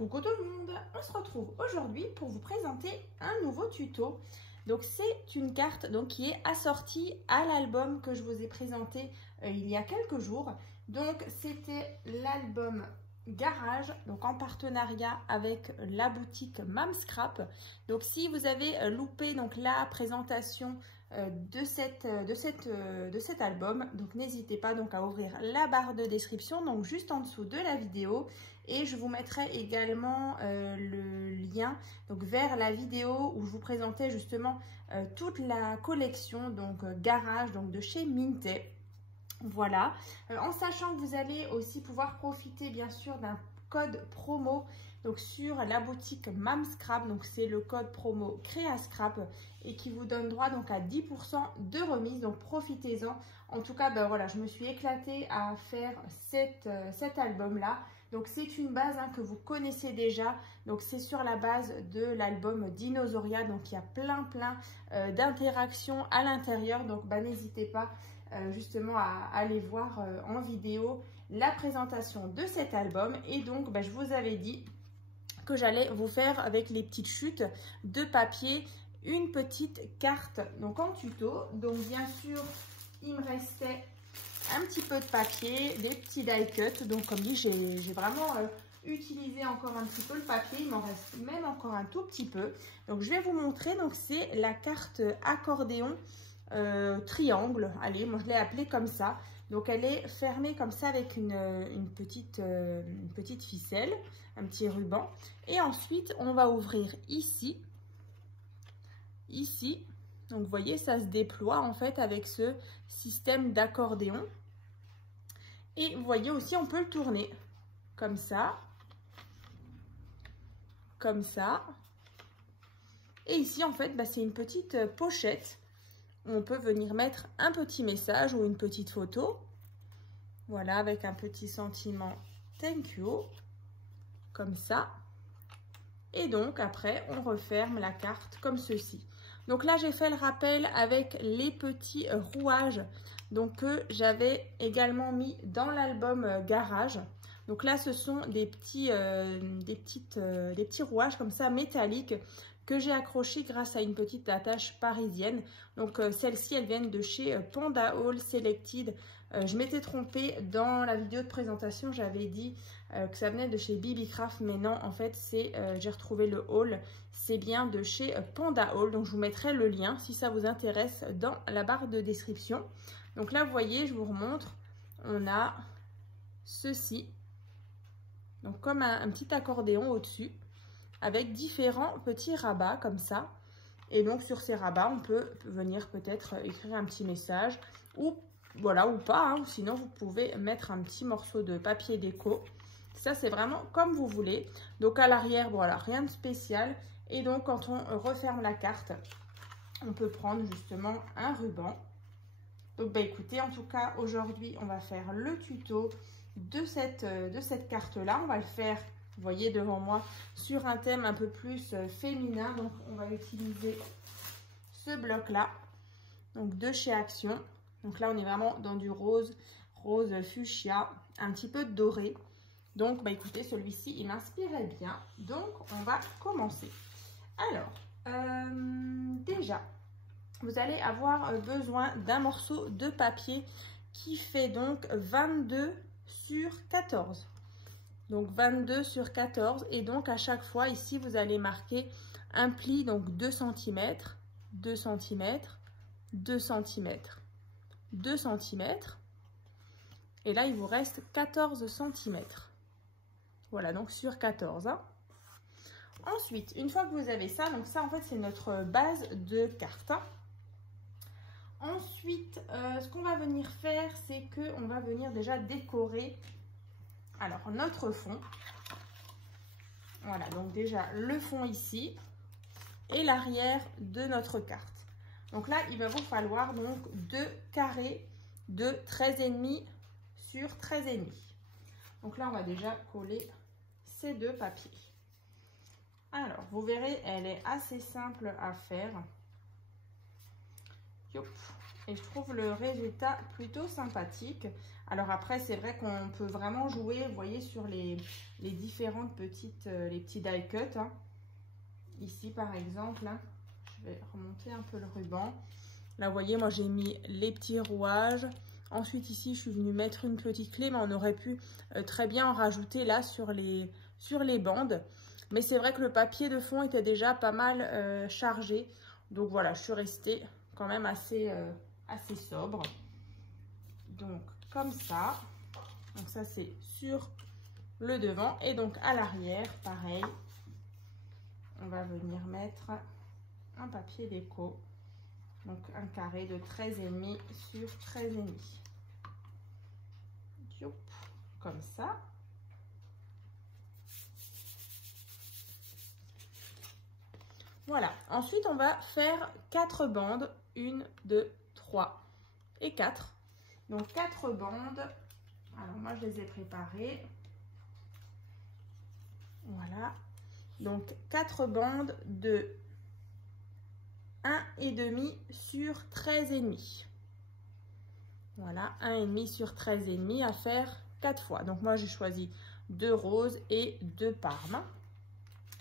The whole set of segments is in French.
Coucou tout le monde, on se retrouve aujourd'hui pour vous présenter un nouveau tuto. Donc c'est une carte qui est assortie à l'album que je vous ai présenté il y a quelques jours. Donc c'était l'album Garage, donc en partenariat avec la boutique Mamscrap. Donc si vous avez loupé la présentation de cet album, donc n'hésitez pas à ouvrir la barre de description, donc juste en dessous de la vidéo, et je vous mettrai également le lien vers la vidéo où je vous présentais justement toute la collection Garage de chez Minté. Voilà, en sachant que vous allez aussi pouvoir profiter bien sûr d'un code promo sur la boutique Mamscrap, donc c'est le code promo Créascrap et qui vous donne droit à 10% de remise, donc profitez-en. En tout cas, voilà, je me suis éclatée à faire cet album-là. Donc c'est une base que vous connaissez déjà, donc c'est sur la base de l'album Dinosauria, donc il y a plein d'interactions à l'intérieur, donc n'hésitez pas justement à aller voir en vidéo la présentation de cet album. Et donc je vous avais dit que j'allais vous faire avec les petites chutes de papier une petite carte en tuto. Donc bien sûr il me restait un petit peu de papier, des petits die cut, donc comme dit j'ai vraiment utilisé encore un petit peu le papier, il m'en reste même encore un tout petit peu. Donc je vais vous montrer, donc c'est la carte accordéon triangle, allez, moi je l'ai appelée comme ça. Donc elle est fermée comme ça avec une petite ficelle, un petit ruban, et ensuite on va ouvrir ici, donc vous voyez ça se déploie en fait avec ce système d'accordéon. Et vous voyez aussi on peut le tourner comme ça, et ici en fait c'est une petite pochette. On peut venir mettre un petit message ou une petite photo, voilà, avec un petit sentiment thank you, comme ça. Et donc après on referme la carte comme ceci. Donc là j'ai fait le rappel avec les petits rouages que j'avais également mis dans l'album Garage. Donc là ce sont des petits rouages comme ça métalliques que j'ai accroché grâce à une petite attache parisienne. Donc celles-ci elles viennent de chez Panda Hall Selected. Je m'étais trompée dans la vidéo de présentation, j'avais dit que ça venait de chez Bibicraft, mais non, en fait c'est j'ai retrouvé le haul, c'est bien de chez Panda Hall. Donc je vous mettrai le lien si ça vous intéresse dans la barre de description. Donc là vous voyez, je vous remontre, on a ceci, donc comme un petit accordéon au-dessus, avec différents petits rabats comme ça. Et donc sur ces rabats, on peut venir peut-être écrire un petit message ou voilà, ou pas, ou sinon vous pouvez mettre un petit morceau de papier déco. Ça c'est vraiment comme vous voulez. Donc à l'arrière, voilà, rien de spécial. Et donc quand on referme la carte, on peut prendre justement un ruban. Donc écoutez, en tout cas aujourd'hui on va faire le tuto de cette carte là. On va le faire, vous voyez devant moi, sur un thème un peu plus féminin. Donc on va utiliser ce bloc là, donc de chez Action. Donc là on est vraiment dans du rose fuchsia, un petit peu de doré. Donc écoutez, celui-ci il m'inspirait bien, donc on va commencer. Alors déjà vous allez avoir besoin d'un morceau de papier qui fait donc 22 sur 14. Donc 22 sur 14, et donc à chaque fois ici vous allez marquer un pli, donc 2 cm, 2 cm, 2 cm, 2 cm, et là il vous reste 14 cm. Voilà, donc sur 14. Ensuite, une fois que vous avez ça, donc ça en fait c'est notre base de carte. Ensuite, ce qu'on va venir faire, c'est qu'on va venir déjà décorer alors notre fond. Voilà, donc déjà le fond ici et l'arrière de notre carte. Donc là, il va vous falloir donc 2 carrés de 13,5 sur 13,5. Donc là, on va déjà coller ces deux papiers. Alors, vous verrez, elle est assez simple à faire. et je trouve le résultat plutôt sympathique. Alors après, c'est vrai qu'on peut vraiment jouer, vous voyez, sur les différentes petites, les petits die cuts. Hein. Ici, par exemple, hein, je vais remonter un peu le ruban. Là, vous voyez, moi, j'ai mis les petits rouages. Ensuite, ici, je suis venue mettre une petite clé, mais on aurait pu très bien en rajouter là sur les bandes. Mais c'est vrai que le papier de fond était déjà pas mal chargé. Donc voilà, je suis restée quand même assez sobre. Donc, comme ça. Donc ça, c'est sur le devant. Et donc, à l'arrière, pareil. On va venir mettre un papier déco. Donc, un carré de 13,5 sur 13,5. Comme ça. Voilà. Ensuite, on va faire 4 bandes. 1, 2, 3 et 4. Donc, 4 bandes. Alors, moi, je les ai préparées. Voilà. Donc, 4 bandes de 1,5 sur 13,5. Voilà, 1,5 sur 13,5 à faire 4 fois. Donc, moi, j'ai choisi 2 roses et 2 parmes.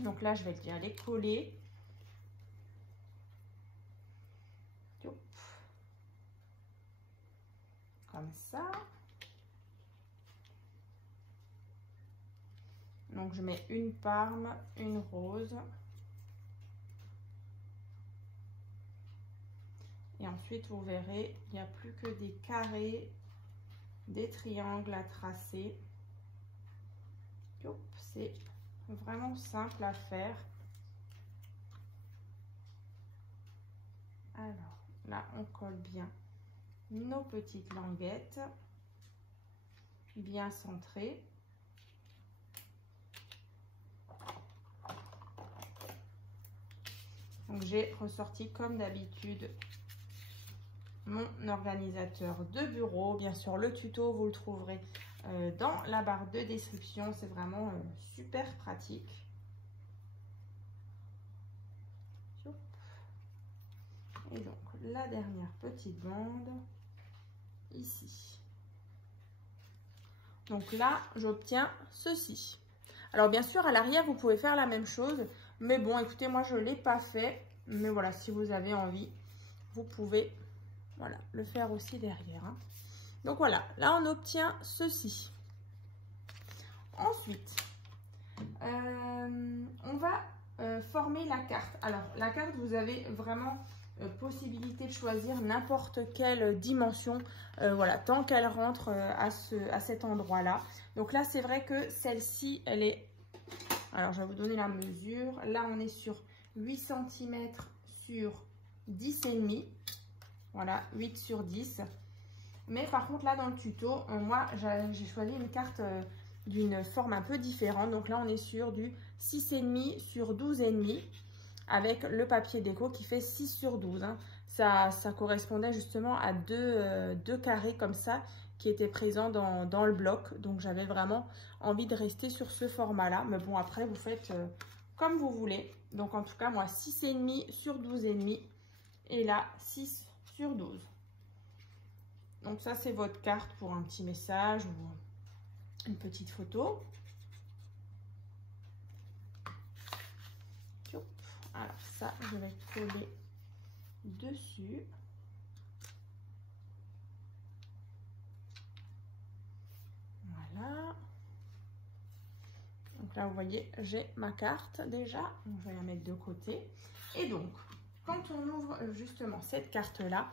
Donc là, je vais bien les coller. Comme ça. Donc, je mets une parme, une rose. Et ensuite, vous verrez, il n'y a plus que des carrés, des triangles à tracer. C'est vraiment simple à faire. Alors, là, on colle bien nos petites languettes, bien centrées. Donc, j'ai ressorti comme d'habitude mon organisateur de bureau. Bien sûr, le tuto, vous le trouverez dans la barre de description. C'est vraiment super pratique. Et donc, la dernière petite bande, ici. Donc là, j'obtiens ceci. Alors, bien sûr, à l'arrière, vous pouvez faire la même chose. Mais bon, écoutez, moi, je ne l'ai pas fait. Mais voilà, si vous avez envie, vous pouvez le faire aussi derrière. Hein. Donc voilà, là, on obtient ceci. Ensuite, on va former la carte. Alors, la carte, vous avez vraiment possibilité de choisir n'importe quelle dimension, voilà, tant qu'elle rentre à cet endroit-là. Donc là, c'est vrai que celle-ci, elle est... Alors, je vais vous donner la mesure. Là, on est sur 8 cm sur 10,5. Voilà, 8 sur 10. Mais par contre, là, dans le tuto, moi, j'ai choisi une carte d'une forme un peu différente. Donc là, on est sur du 6,5 sur 12,5 avec le papier déco qui fait 6 sur 12. Hein. Ça correspondait justement à deux carrés comme ça qui étaient présents dans le bloc. Donc, j'avais vraiment envie de rester sur ce format-là. Mais bon, après, vous faites comme vous voulez. Donc, en tout cas, moi, 6,5 sur 12,5 et là, 6 sur 12. Donc ça, c'est votre carte pour un petit message ou une petite photo. Alors ça, je vais coller dessus. Voilà. Donc là, vous voyez, j'ai ma carte déjà. Donc, je vais la mettre de côté. Et donc, quand on ouvre justement cette carte-là,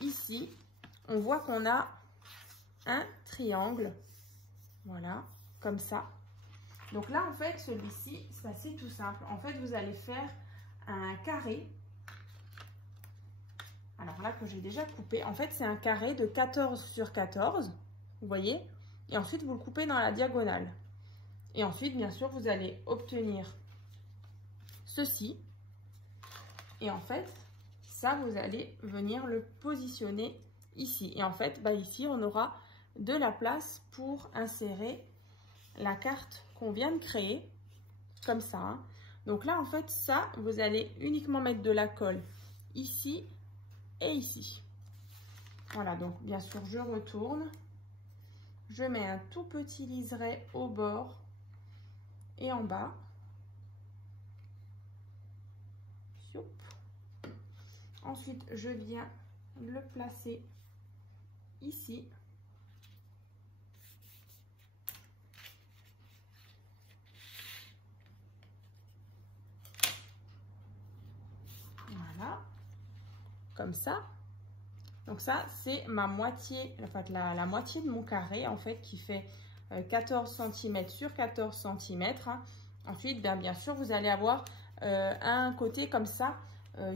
ici, on voit qu'on a un triangle, voilà, comme ça. Donc là, en fait, celui-ci, c'est assez tout simple. En fait, vous allez faire un carré. Alors là, que j'ai déjà coupé. En fait, c'est un carré de 14 sur 14, vous voyez. Et ensuite, vous le coupez dans la diagonale. Et ensuite, bien sûr, vous allez obtenir ceci. Et en fait, ça, vous allez venir le positionner ici. Et en fait, ici, on aura de la place pour insérer la carte qu'on vient de créer, comme ça. Hein. Donc là, en fait, ça, vous allez uniquement mettre de la colle ici et ici. Voilà, donc bien sûr, je retourne. Je mets un tout petit liseré au bord et en bas. Ensuite, je viens le placer ici. Voilà, comme ça. Donc ça, c'est ma moitié, en fait, la moitié de mon carré, en fait, qui fait 14 cm sur 14 cm. Ensuite, bien sûr, vous allez avoir un côté comme ça,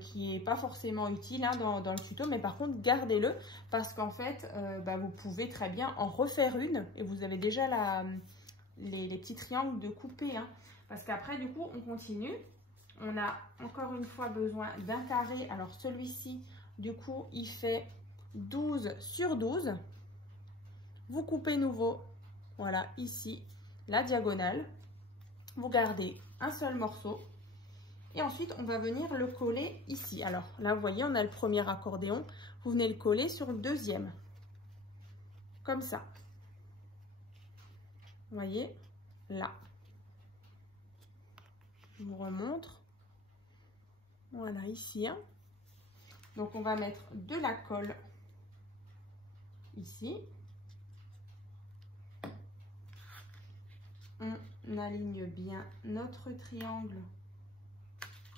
qui n'est pas forcément utile dans le tuto, mais par contre, gardez-le, parce qu'en fait, vous pouvez très bien en refaire une, et vous avez déjà les petits triangles de couper. Parce qu'après, du coup, on continue. On a encore une fois besoin d'un carré. Alors, celui-ci, du coup, il fait 12 sur 12. Vous coupez nouveau, voilà, ici, la diagonale. Vous gardez un seul morceau. Et ensuite, on va venir le coller ici. Alors, là, vous voyez, on a le premier accordéon. Vous venez le coller sur le deuxième. Comme ça. Vous voyez, là. Je vous remontre. Voilà, ici. Donc, on va mettre de la colle ici. On aligne bien notre triangle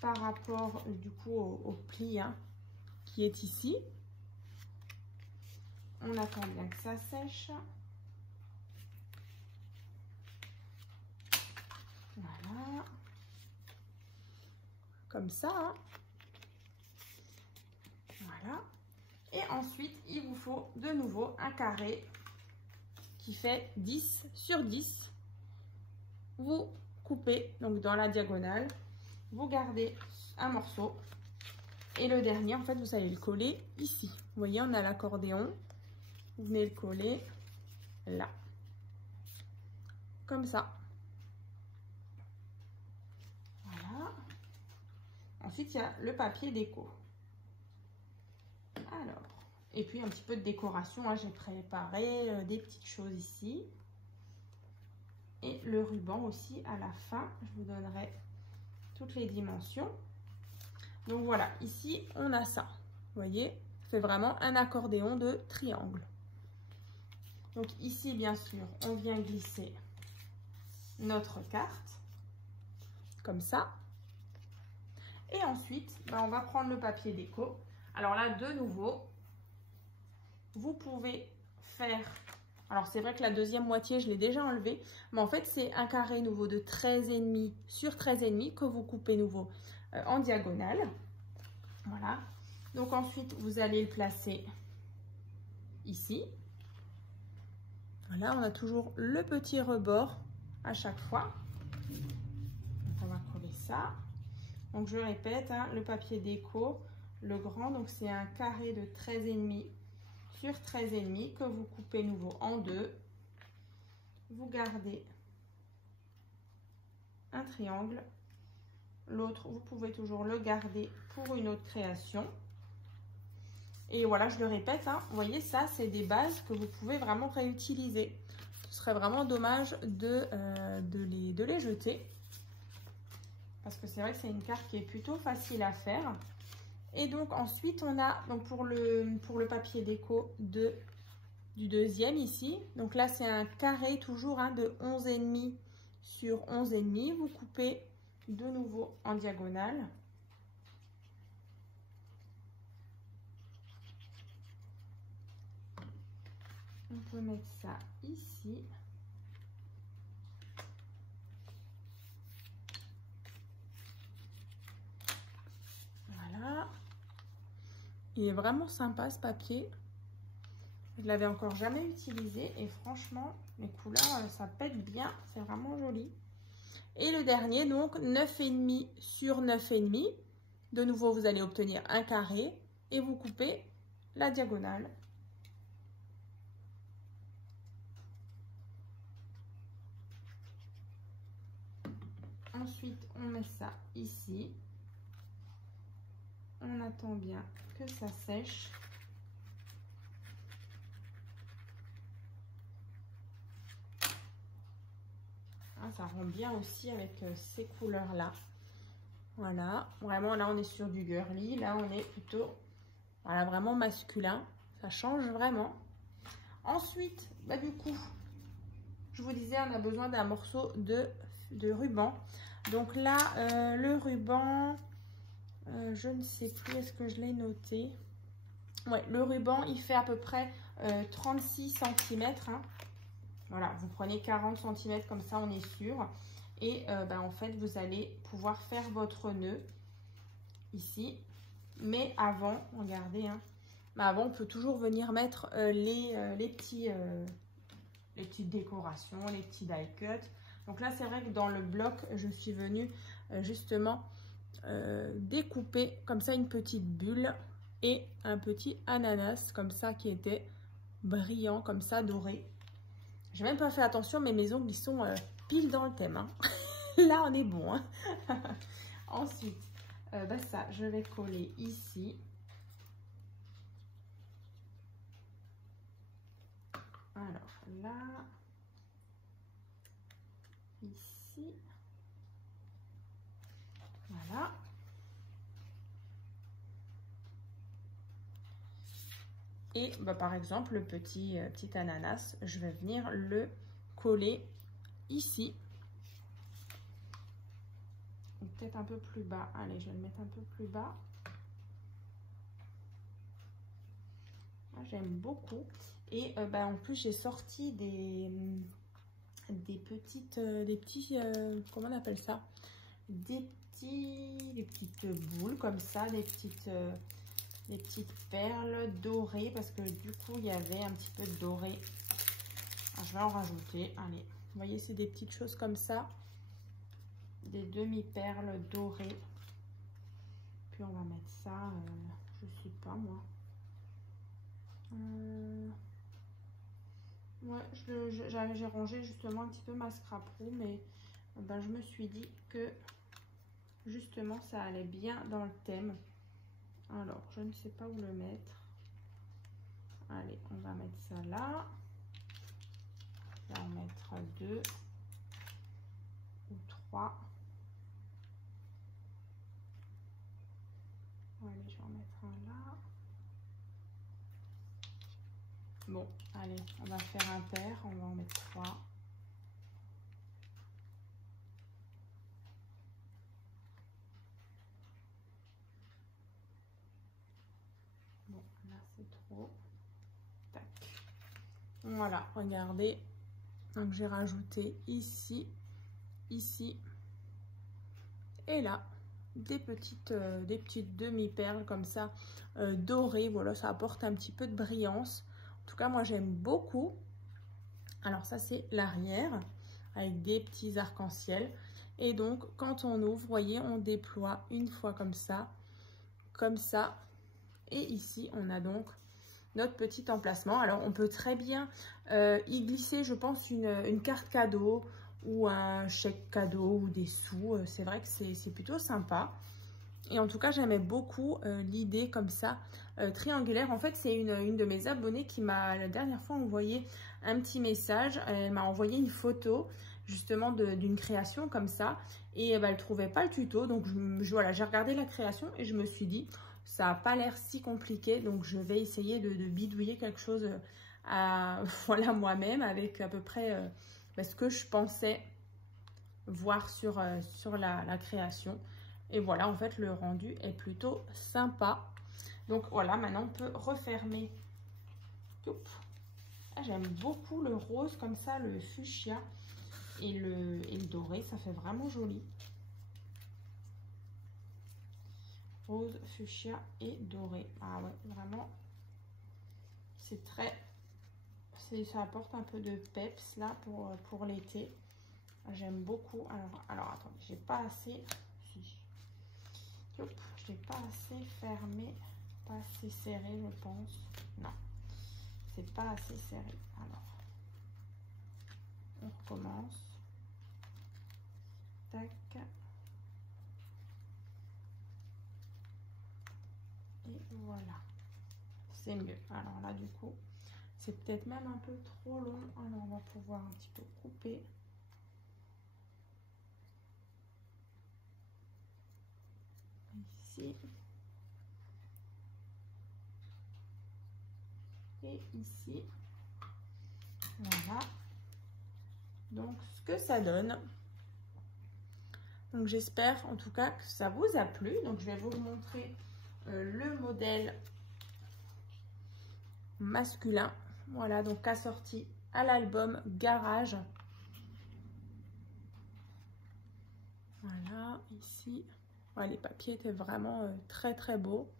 par rapport du coup au pli qui est ici. On attend bien que ça sèche. Voilà. Comme ça. Voilà. Et ensuite, il vous faut de nouveau un carré qui fait 10 sur 10. Vous coupez donc dans la diagonale. Vous gardez un morceau. Et le dernier, en fait, vous allez le coller ici. Vous voyez, on a l'accordéon. Vous venez le coller là. Comme ça. Voilà. Ensuite, il y a le papier déco. Alors, et puis un petit peu de décoration. J'ai préparé des petites choses ici. Et le ruban aussi à la fin. Je vous donnerai toutes les dimensions. Donc voilà, ici, on a ça. Vous voyez, ça fait vraiment un accordéon de triangle. Donc ici, bien sûr, on vient glisser notre carte. Comme ça. Et ensuite, on va prendre le papier déco. Alors là, de nouveau, vous pouvez faire... Alors, c'est vrai que la deuxième moitié, je l'ai déjà enlevée. Mais en fait, c'est un carré nouveau de 13,5 sur 13,5 que vous coupez nouveau en diagonale. Voilà. Donc, ensuite, vous allez le placer ici. Voilà, on a toujours le petit rebord à chaque fois. Donc, on va coller ça. Donc, je répète, le papier déco, le grand, donc c'est un carré de 13,5 sur 13,5 que vous coupez nouveau en deux. Vous gardez un triangle. L'autre, vous pouvez toujours le garder pour une autre création. Et voilà, je le répète, vous voyez, ça, c'est des bases que vous pouvez vraiment réutiliser. Ce serait vraiment dommage de les jeter. Parce que c'est vrai que c'est une carte qui est plutôt facile à faire. Et donc ensuite, on a donc pour le papier déco du deuxième ici. Donc là, c'est un carré toujours de 11,5 sur 11,5. Vous coupez de nouveau en diagonale. On peut mettre ça ici. Voilà. Il est vraiment sympa ce papier. Je ne l'avais encore jamais utilisé et franchement, les couleurs, ça pète bien. C'est vraiment joli. Et le dernier, donc 9,5 sur 9,5. De nouveau, vous allez obtenir un carré et vous coupez la diagonale. Ensuite, on met ça ici. On attend bien que ça sèche. hein, ça rend bien aussi avec ces couleurs-là. Voilà, vraiment là on est sur du girly, là on est plutôt voilà, vraiment masculin. Ça change vraiment. Ensuite, bah, du coup, je vous disais, on a besoin d'un morceau de ruban. Donc là, le ruban, je ne sais plus, est-ce que je l'ai noté? Ouais, le ruban, il fait à peu près 36 cm. Hein. Voilà, vous prenez 40 cm, comme ça on est sûr. Et bah, en fait, vous allez pouvoir faire votre nœud ici. Mais avant, regardez, hein, bah avant, on peut toujours venir mettre les petites décorations, les petits die cut. Donc là, c'est vrai que dans le bloc, je suis venue justement découper comme ça une petite bulle et un petit ananas comme ça qui était brillant, comme ça, doré. J'ai même pas fait attention, mais mes ongles, ils sont pile dans le thème. Hein. Là, on est bon. Hein. Ensuite, bah ça, je vais coller ici. Alors là, ici, voilà. Et bah, par exemple, le petit ananas, je vais venir le coller ici. Peut-être un peu plus bas. Allez, je vais le mettre un peu plus bas. J'aime beaucoup. Et bah, en plus, j'ai sorti des petits, comment on appelle ça? Des petites boules comme ça, des petites perles dorées parce que du coup, il y avait un petit peu de doré. Alors, je vais en rajouter. Allez, vous voyez, c'est des petites choses comme ça. Des demi-perles dorées. Puis, on va mettre ça, je sais pas moi. Ouais, j'ai rangé justement un petit peu ma scrap room, mais ben, je me suis dit que justement ça allait bien dans le thème. Alors, je ne sais pas où le mettre. Allez, on va mettre ça là. On va en mettre 2 ou 3. Allez, je vais en mettre un là. Bon, allez, on va faire un paire, on va en mettre 3. Bon, là c'est trop. Tac. Voilà, regardez. Donc j'ai rajouté ici, ici et là des petites demi-perles comme ça dorées. Voilà, ça apporte un petit peu de brillance. En tout cas, moi j'aime beaucoup. Alors ça c'est l'arrière avec des petits arcs-en-ciel. Et donc quand on ouvre, vous voyez, on déploie une fois comme ça. Et ici on a donc notre petit emplacement. Alors on peut très bien y glisser, je pense, une carte cadeau ou un chèque cadeau ou des sous. C'est vrai que c'est plutôt sympa. Et en tout cas, j'aimais beaucoup l'idée comme ça, triangulaire. En fait, c'est une de mes abonnées qui m'a la dernière fois envoyé un petit message. Elle m'a envoyé une photo justement d'une création comme ça. Et elle ne trouvait pas le tuto. Donc voilà, j'ai regardé la création et je me suis dit, ça n'a pas l'air si compliqué. Donc je vais essayer de bidouiller quelque chose voilà, moi-même avec à peu près ce que je pensais voir sur la création. Et voilà, en fait, le rendu est plutôt sympa. Donc voilà, maintenant on peut refermer. Ah, j'aime beaucoup le rose comme ça, le fuchsia et le doré, ça fait vraiment joli. Rose, fuchsia et doré. Ah ouais, vraiment, c'est très... ça apporte un peu de peps là pour l'été. J'aime beaucoup. Alors attendez, j'ai pas assez... Je n'ai pas assez fermé, pas assez serré, je pense. Non, c'est pas assez serré. Alors, on recommence. Tac. Et voilà. C'est mieux. Alors là, du coup, c'est peut-être même un peu trop long. Alors, on va pouvoir un petit peu couper. ici. Et ici. Voilà. Donc, ce que ça donne. Donc, j'espère en tout cas que ça vous a plu. Donc, je vais vous montrer le modèle masculin. Voilà, donc assorti à l'album Garage. Voilà, ici. Ouais, les papiers étaient vraiment très très beaux.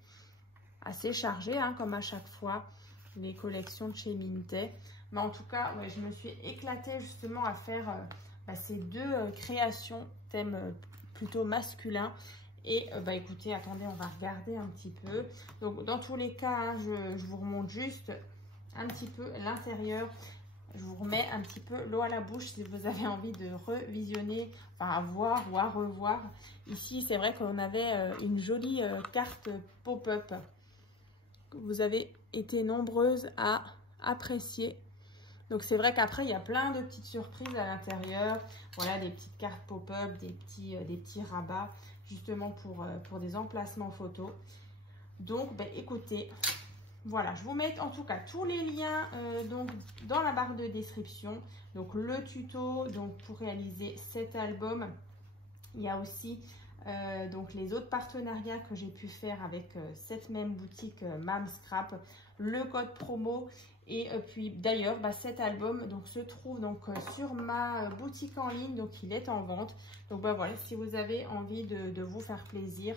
Assez chargés, hein, comme à chaque fois, les collections de chez Minté. Mais en tout cas, ouais, je me suis éclatée justement à faire ces deux créations, thème plutôt masculin. Et écoutez, attendez, on va regarder un petit peu. Donc, dans tous les cas, hein, je vous remonte juste un petit peu l'intérieur. Je vous remets un petit peu l'eau à la bouche si vous avez envie de revisionner, enfin à voir ou à revoir. Ici, c'est vrai qu'on avait une jolie carte pop-up que vous avez été nombreuses à apprécier. Donc, c'est vrai qu'après, il y a plein de petites surprises à l'intérieur. Voilà, des petites cartes pop-up, des petits rabats, justement pour des emplacements photos. Donc, écoutez, voilà, je vous mets en tout cas tous les liens donc, dans la barre de description. Donc, le tuto donc, pour réaliser cet album. Il y a aussi donc, les autres partenariats que j'ai pu faire avec cette même boutique Mam Scrap. Le code promo. Et puis d'ailleurs, cet album donc, se trouve donc, sur ma boutique en ligne. Donc, il est en vente. Donc, voilà, si vous avez envie de vous faire plaisir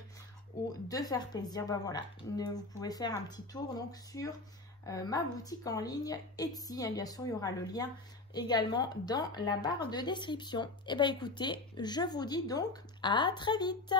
ou de faire plaisir, voilà, vous pouvez faire un petit tour donc, sur ma boutique en ligne Etsy. Bien sûr, il y aura le lien également dans la barre de description. Et écoutez, je vous dis donc à très vite.